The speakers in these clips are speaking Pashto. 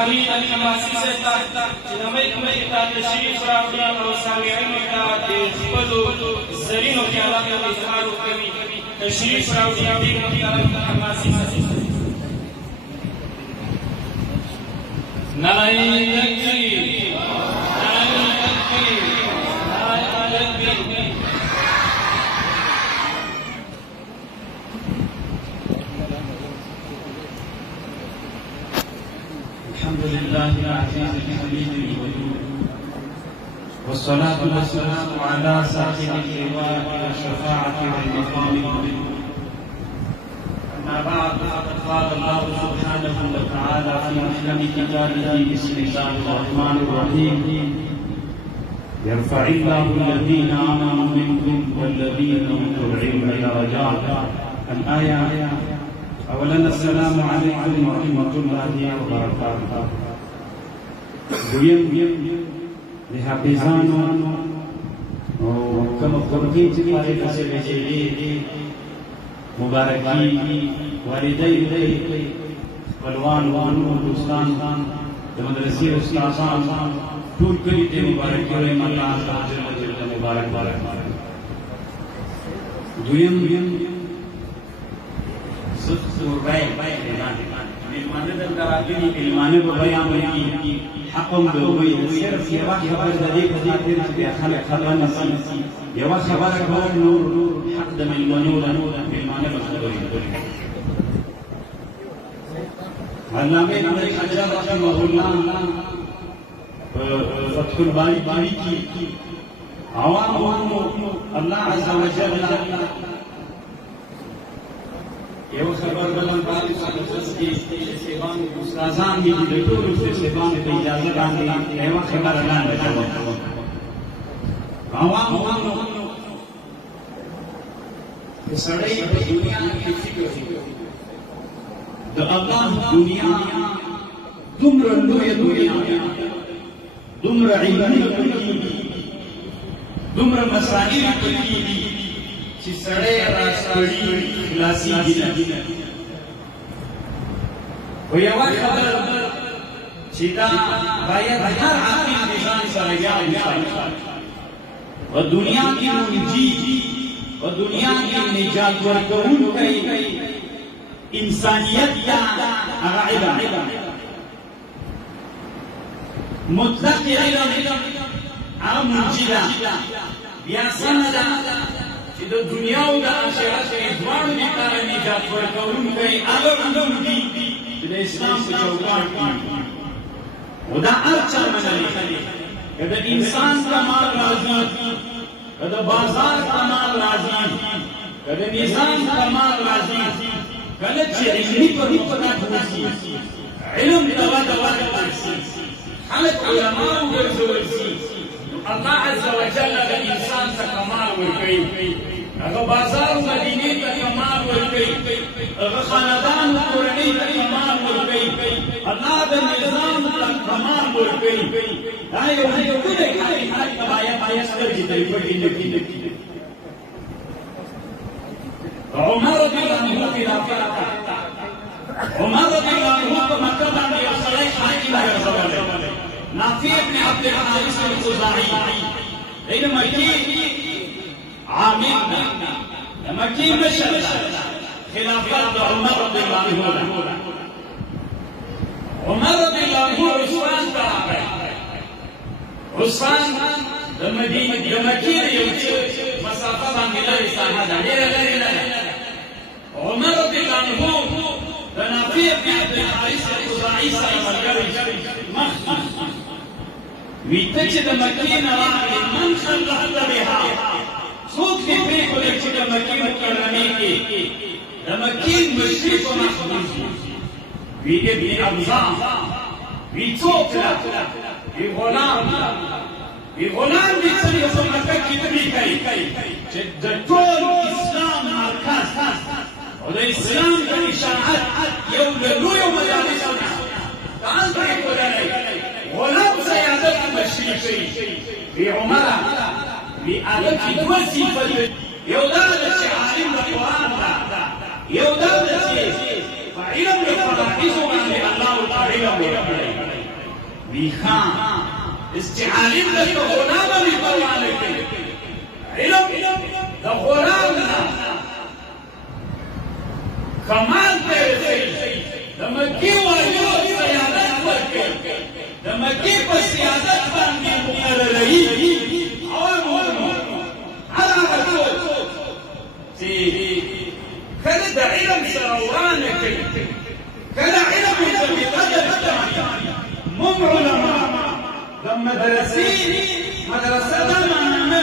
امين الحماسي سيتا جنمي کمي تا تشریف راوړي او سامعینو ته د خپلو زرینو خیالاتو اظهار وکوي. تشریف راوړي ډېر محترم حماسي سیتا. نعرہ تکبیر، نعرہ تکبیر، نعرہ تکبیر. الحمد لله العزيز الحميد الودود، والصلاة والسلام على صاحب اللواء والشفاعة والمقام المحمود. أما بعد، فقد قال الله سبحانه وتعالى في محكم كتابه: بسم الله الرحمن الرحيم. يرفع الله الذين آمنوا منكم والذين أوتوا العلم درجات. الآية. اولا السلام علیکم ورحمۃ اللہ وبرکاتہ. دویم د حافظانو او کوم خلقی چې پاره کسه بچی مبارکی والدین خپلوان دوستان د مدرسې استادان ټول کلی ته مبارکي وایم. الله تعالی مبارک. دویم میلمانه دلته راغلي، میلمانه به بیان وکړي، حق هم به ووایي. صرف یوه خبره د دې په خاطر چې بیا خلک خفه نه شي، یوه خبره کول نور حق د میلمنو ده. میلمانه به خبرې کوي. علامه ابن حجر رحمه الله په فتح الباری کې عوامو الله عز وجل یو خبر بلند باندې مجلس کې سیبان استادان دي د ټولو سیبان ته اجازه باندې یو خبر اعلان وکړو. عوامو د سړی په دنیا کې فکر کوي د الله دنیا دومره لویه دنیا، دومره علمي دومره مسائل پکې دي چې سړی راستړي خلاصېږي نه. خو یوه خبره چې دا باید هر عاقل د ځان سره یاد وساتي. په دنیا کې منجي، په دنیا کې نجات ورکوونکی انسانیت ته هغه علم، مطلق علم هغه منجي ده. بیا سمه ده چې د دنیا او د آخرت دواړو لپاره نجات ورکوونکی هغه علوم دي چې د اسلام په چوکاټ کې او دا هر چا منلي. که د انسان کمال راځي، که د بازار کمال راځي، که د نظام کمال راځي، کله چې علمي پرمختګ وشي، علم ته وده ورکړل شي، خلک علماو وګرځول شي، الله عز وجل د انسان ته کمال ورکوي. هغه بازار مدینې ته کمال ورکوي، هغه خاندان کورنۍ ته کمال ورکوي، الله د نظام ته کمال ورکوي. دا یو ښکلی حقیقت ته باید سترګې ترې پټې نه کړي. عمر رضی الله عنه خلافت، عمر رضی الله عنه په مکه باندې یو سړی حاکم ګرځولی، نافع بن عبد الحارث الخزاعي. دی د مکې عامل ده، د مکې مشر ده. خلافت د عمر رضی الله عنه ده. عمر رضی الله عنه عثمان ته راغی. عثمان د مدینې د مکې د یو څه مسافه باندې لرې ساحه ده، ډېره لرې نه ده. عمر رضی الله عنه د نافع بن عبد الحارث الخزاعي سره ملګری مخ وی ته چې د مکې نه راغلې، من خلقت بها، څوک دې پرېښودل چې د مکې مکرمې کې د مکې مشرق په محفوظ وي؟ وی ابن حمزه. وی څوک ده؟ وی غلام ده. وی غلام دې څنګه په مکه کې ته کوي چې د ټول اسلام مرکز او د اسلام د اشاعت یو له لویو مجالسو نه ځان پرېښودلی، غلام سیادت مشرق کوي. وی عمره، وی هغه کې دوه صفتونه، یو دا ده چې عالم د قرآن ده، یو دا ده چې په علم د فرائضو باندې الله تعالی علم ورکړی. ویخان استعالیم لکه غلام می پروانه کوي علم د غلام نه کمال ته رسېږي د مکې واجب سیادت ورکوي د مکې په سیادت باندې مقرروي هر هغه څوک چې کله د علم سره ورانه کوي کله علم ته بقدر کوي موږ علما د مدرسه دا معنی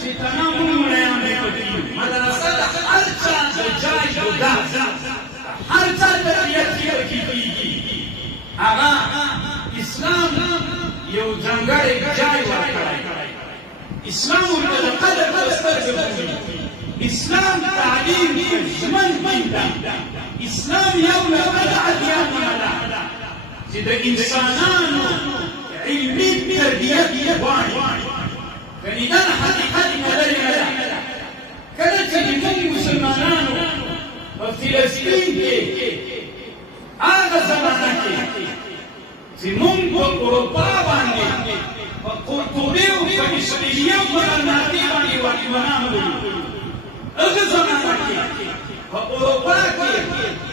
چې تنه موږ ملایان دی مدرسه د هر چا د جای جدا هر چا د ریاضي کېږي هغه اسلام یو ځانګړی ځای ورکړی اسلام ورته د قدر په سترګه ګوري اسلام تعلیم ژمن دین ده اسلام یو له بل ادیان نه ده چې د انسانانو علمي تربیت غواړي کني دا حقیقت نه لري کله چې موږ مسلمانانو په فلسطین کې هغه زمانه کې چې موږ په اروپا باندې په قرطبي او په اشبیلیه او په ناتي باندې واکمنان وو هغه زمانه کې په اروپا کې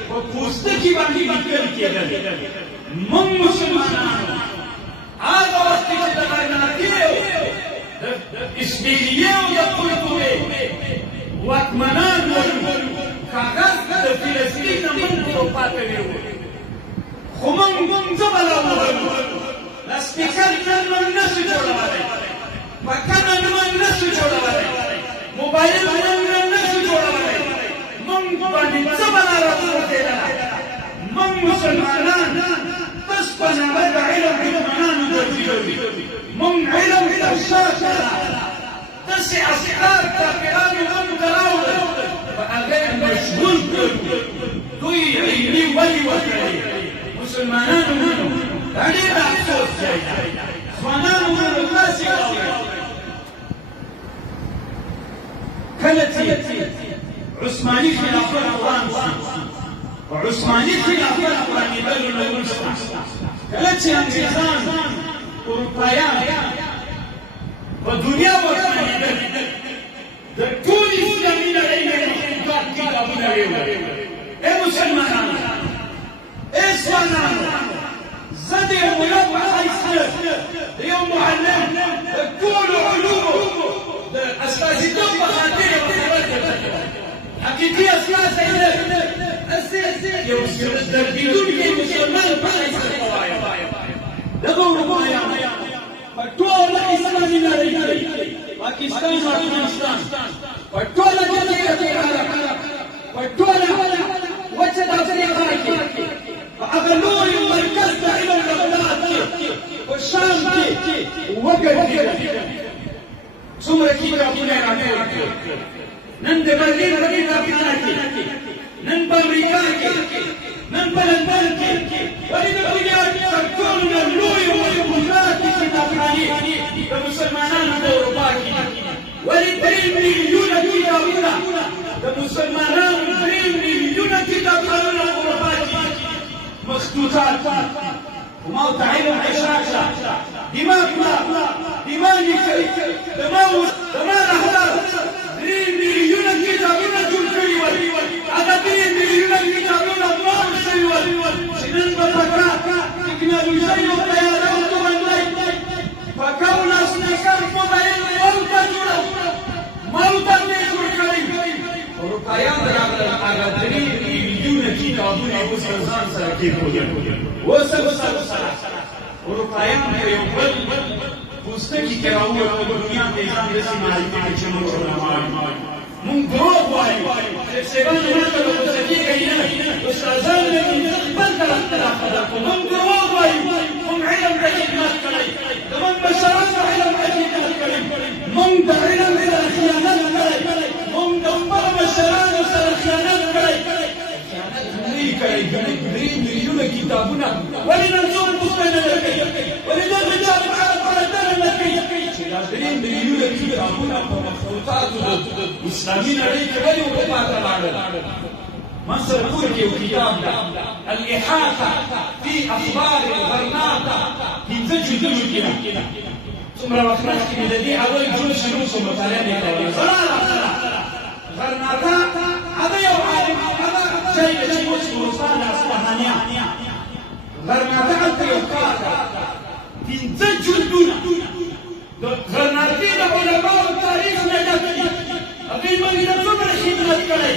په پوستکي باندې لیکل کېدل موږ مسلمانانو هغه وخت چې د ناتي د اشبیلیه او د قرطبي واکمنان وو کاغذ د فلسطین نه موږ اروپا ته وړو خو موږ زبله وویل لاسپیکر نن موږ نشو جوړولی پکه نن موږ نشو جوړولی موبایل نن نشو جوړولی موږ باندې زبله راپورتېدله موږ مسلمانان بس په نامه د علم علمانانو ګرځېدلي موږ علم ته شا کړه داسې افکار کافرانو موږ ته راوړل په هغه مشغول کړو دوی علمي ولې وکړئ مسلمانانو وینو دا ډېر افسوس ځای دی ځوانانو وینو داسې واورئ کله چې عثماني خلافت روان شو په عثماني خلافت ورانېدلو نه وروسته کله چې انګریزان اروپایان په دنیا ورباندېدل د ټولې اسلامي نړۍ نه انتقاد کتابونه ویل ای مسلمانانو ای ځوانانو زه د یو ملا په حیث د یو معلم د ټولو علومو د استازیتوب په خاطر یو خبره درته حقیقي استازی نه یو دردېدونکی مسلمان په حیث درته وایم دغه اروپایان په ټوله اسلامي نړۍ کې پاکستان او افغانستان په ټوله جزیره العرب په ټوله وچه د افریقا کې په هغه لوی مرکز د علم بغداد کې په شام کې وګرځېدل څومره کتابونه یې راټول کړل نن د برلین په کتابخانه کې نن په امریکا کې نن په لندن کې ولې د دنیا تر ټولو نه لویې مشهورې کتابخانې د مسلمانانو په اروپا کې ولې 3 میلیونه کتابونه د مسلمانانو 3 میلیونه کتابخانونه په اروپا کې مخطوطات وما علم عشاشه دماغ لیکي دماغ احلام 3 میلیونه کتابونه جوړ کړي ول هغه 3 میلیونه کتابونه مات شوي ول چې نن په پکه ټکنالوژۍ او طیاره او توغندۍ پکه او لاسلیکر موبایل مالته جوړه مالته یې جوړ کړی اروپایان راغلل هغه 3 میلیونه کتابونه اوس یو ځان سره کېښودل اوس سره اروپایان په یو بل پوستکي کې راووتل په دنیا کې ځان داسې معرفي کړي چې موږ علما یو موږ دروغ وایو سیبان ماته به پوستکي کوي نه استادان مې بل طرف ته راخبر کړو موږ دروغ وایو موږ علم ته خدمت کړی زموږ مشرانو علم ته خدمت کړی موږ د علم سره خیانت کړی موږ د خپلو مشرانو سره خیانت کړی خیانت نه یې کړی 3 میلیونه کتابونه ولې نن څوک پوښتنه نه کوي ولې دغه کتاب درې میلیونه کتابونه په مخطوطاتو د اسلامي نړۍ کې ولې اروپا ته لاړل مصر کې یو کتاب ده الاحاطه في اخبار الغرناطه جدلو کې نه څومره وخت مخکې مې د دې اول جوړ شروع شو مطالعه مې کوله غرناطه هغه یو عالم هغه ځای دی چې اوس استاد اصفهانیان غرناطه هلته یو کار پنځه جلدونه د غرناطې د علماو تاریخ نه ډک دي هغوی موږ ته څومره خدمت کړی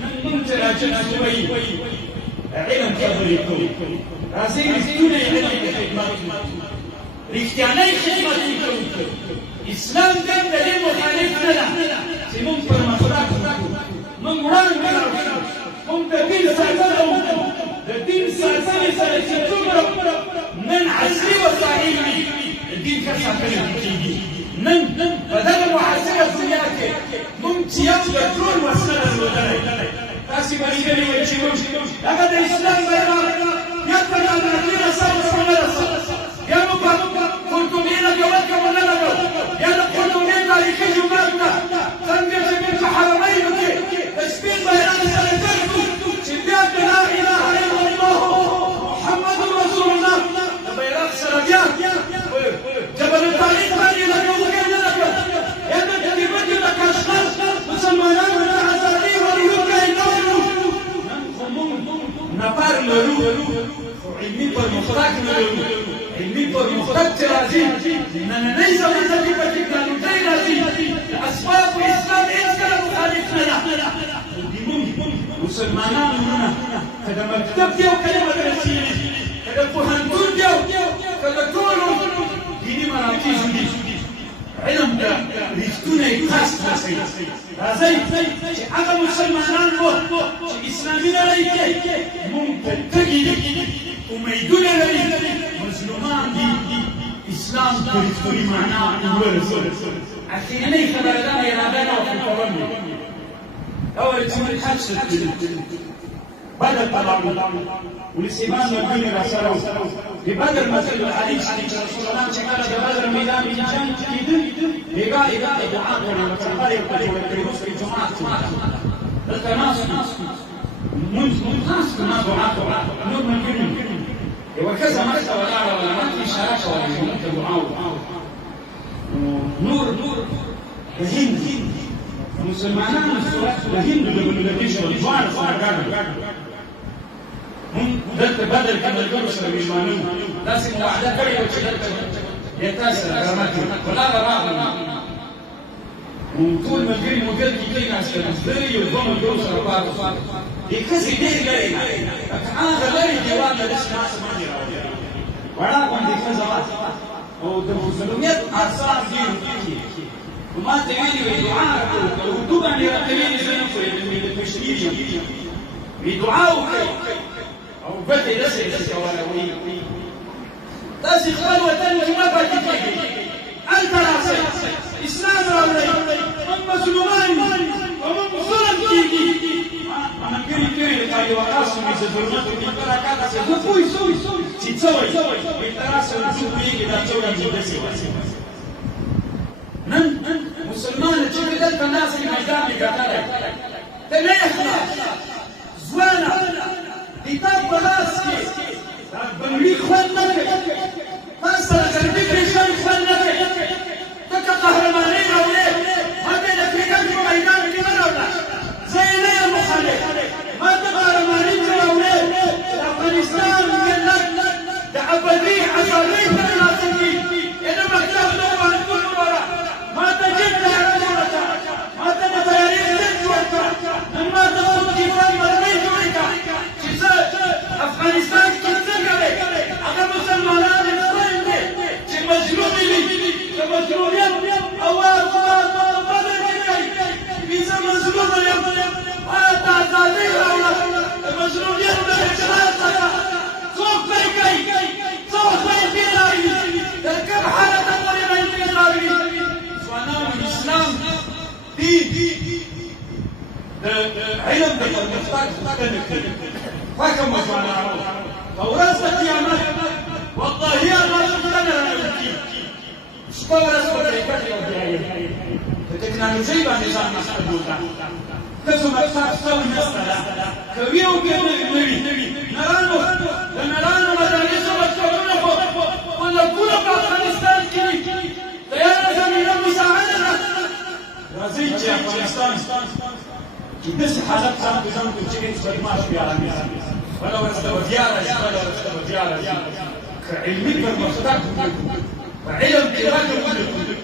نن موږ چې راجل شو وایي علم خبرې کوو راځئ رښتونی علم ته خدمت وکړو رښتیانی خدمت وکړو اسلام دین د دې مخالف نه ده چې موږ پرمختګ وکړو موږ وړاندې لاړو موږ د دین ساتنه وکړو د دین ساتنې سره چې څومره نن عصري وسایل وي د دین ښه ساتنه کېږي نن په دغه معاصره دنیا کې موږ چې یو د ټول وسله درلودلی تاسې به لیدلي وئ چې موږ هغه د اسلام بیرغ یا په غرناطې رساو څخه نه رسو یا موږ په قرطبې لګول که ونه لګو یا د قرطبې تاریخي جومات ته څنګه چې موږ په حرمینو کې د سپین بیرغ سره ګرځو چې بیا د لا اله الا الله محمد رسول الله د بیرغ سره بیا جبل الطارق باندې لګو که نه لګو یا د کلمتې د کاشغر مسلمانانو ته ازادي ورکړئ نفر لرو خو علمي پرمختګ نه لرو علمي پرمختګ چې راځي نننۍ زمانه کې په ټکنالوژۍ راځي د اسبابو اسلام هېڅکله مخالف نه ده زموږ مسلمانانو وروڼه که د مکتب دی او که د مدرسې وي که د پوهنتون دی او که د ټولو دیني مراکزو دي علم ته رښتونی قصد رسوي راځئ چې هغه مسلمانان مو چې اسلامي نړۍ کې مونږ ته تږي دي امیدونه لري مظلومان دي اسلام په رښتونې معنا ورسوي اخرنۍ خبره دا اراده نه وکړو کول مې اول چې موږ حج ته تللو بدر ته لاړو ولسیبان ملګري راسره وو د بدر مثل الحدیث چې رسول الله چې کله د بدر میدان کې جنګ کېده بېګا دعا کړې وه سفر یې ورته جوړه کړې وروسته یې جومات دلته ناست مونځ ناست ما دعا کوه نور ملګري یوه ښځه مخته ولاړه وه ما ته اشاره کوله چې موږ ته دعا وکړو نور د هند مسلمانانو د هند د بنګلادیش دواړه سره ګډ مونږ دلته بدر کې ملګرو سره مېلمانه وو داسې مو وعده کړې وه چې دلته بیا تاسو سره غرمت وکړو ولاړه راغلو ټول ملګري مو دلته کېناستل زه یو دوه ملګرو سره پاتې شوم دې ښځې ډېر لرې لکه هغه لرې دیوال ته داسې ناسته باندې راوړې وړه غوندې ښځه وه او د مظلومیت آثار ډېر وکړي ما ته ویلي وی دعا وکړو که اردو باندې راته ویلي زه نه پوهېږم د کشمیر یم وی دعا وکړئ او ګوتې داسې نشي کولی وایي تاسې خپل وطن کې مه پاتې کېږئ هلته راسئ اسلام راوړئ موږ مظلومان یو او موږ ظلم کېږي ما ملګري کړي د قاضي وقاص مې زه ضرورت وکړي راکاته زه پوه شوم چې څه وایي ورته راسه څه پوهېږي دا څه وایي داسې وایي نن مسلمان چې دلته ناست دی میدان کې ګټلی ته نه یې خلاص ځوانه کتاب په لاس کې دا بنګړي خوند نه کوي تا سره غربي پېښې خوند نه کوي ته که قهرمانۍ راوړې ما ته د کرکټ په میدان کې مه راوړه زه یې نه یم مخالف ما ته قهرماني چې راوړې د افغانستان ملت د ابدي ازادۍ په ترلاسه کړي یې د مکتب نه پوهنتون وګوره ما ته جنګ تیاره جوړه کړه ما ته د تیارې ضد جوړ کړه نن ما ته خپل کتاب مرمۍ جوړې کړه چې زه افغانستان کې څه کوې هغه مسلمانان یې خویندې چې مظلومې وي د مظلومیت اواز بدل کې کوي زه مظلومه یم ما ته ازادۍ راوړه د مظلومیت د اجرات څخه څوک پرې کوي څوک پرې تېروي تر کوم حالته پورې به یې تېروي اسلام دین د علم د پرمختګ غوښتنه کوي خوښه مو ځوانانو په ورځ د قیامت والله الله غوښتنه راوړي شپه ورځ به ترې ګټې وکړئ د ټکنالوژۍ باندې ځان مسته بوته ښځو مکتب شته او نسته ده که وي او که نه وي نرانو د نرانو مدارسو مکتبونه خو ملکونه داسې حالت ځان په ځان کړو چې هېڅ بدماش بیا رانیسي بله ورځ ته به بیا راشي بله ورځ ته به بیا راشي که علمي پرمختګ وکړو په علم کې رجل وکړو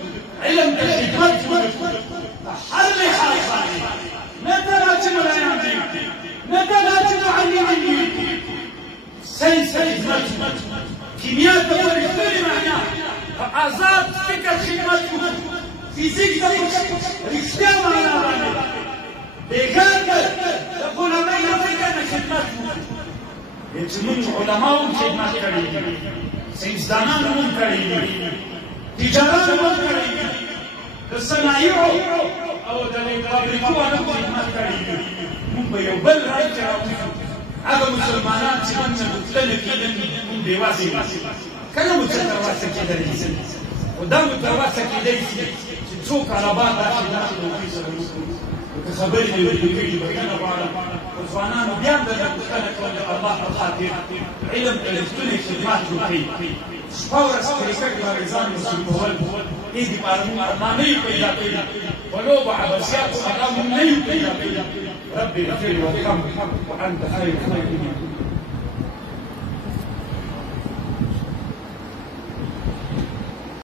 علم ته خدمت وکړو په هر لحاظ باندې نه دا چې ملایان دي نه دا چې معلمان دي ساینس ته خدمت کیمیا ته په رښتینې معنا په آزاد فکر خدمت وکړو فیزیک ته په رښتیا معنا باندې بېګار د علماء فکر نه خدمت وکړو زموږ علماو هم خدمت کړی دي ساینسدانانو هم کړی دي تجارانو هم کړی دي د صنایعو او د فابریکو هم خدمت کړی دي موږ به یو بل رنګ کې راوځو هغه مسلمانان چې موږ نه غوښتنه کېدل موږ بېواسې کله مو څه ترلاسه کېدلی شي خو دا مو ترلاسه کېدی شي چې څو کاله بعد راشي داسې د دوی سره وکړو که خبرې دې ورته کېږي بښنه غواړم خو ځوانانو بیا هم درنه غوښتنه کوم د الله په خاطر علم ته رښتونی خدمت وکړئ شپه ورځ کرکټ باندې ځان مصروفول دې دپاره موږ ارمان نه یو پیدا کړي په لوبو عبثیاتو هغه موږ نه یو پیدا کړي رب اغفر وارحم وانت خير الراحمين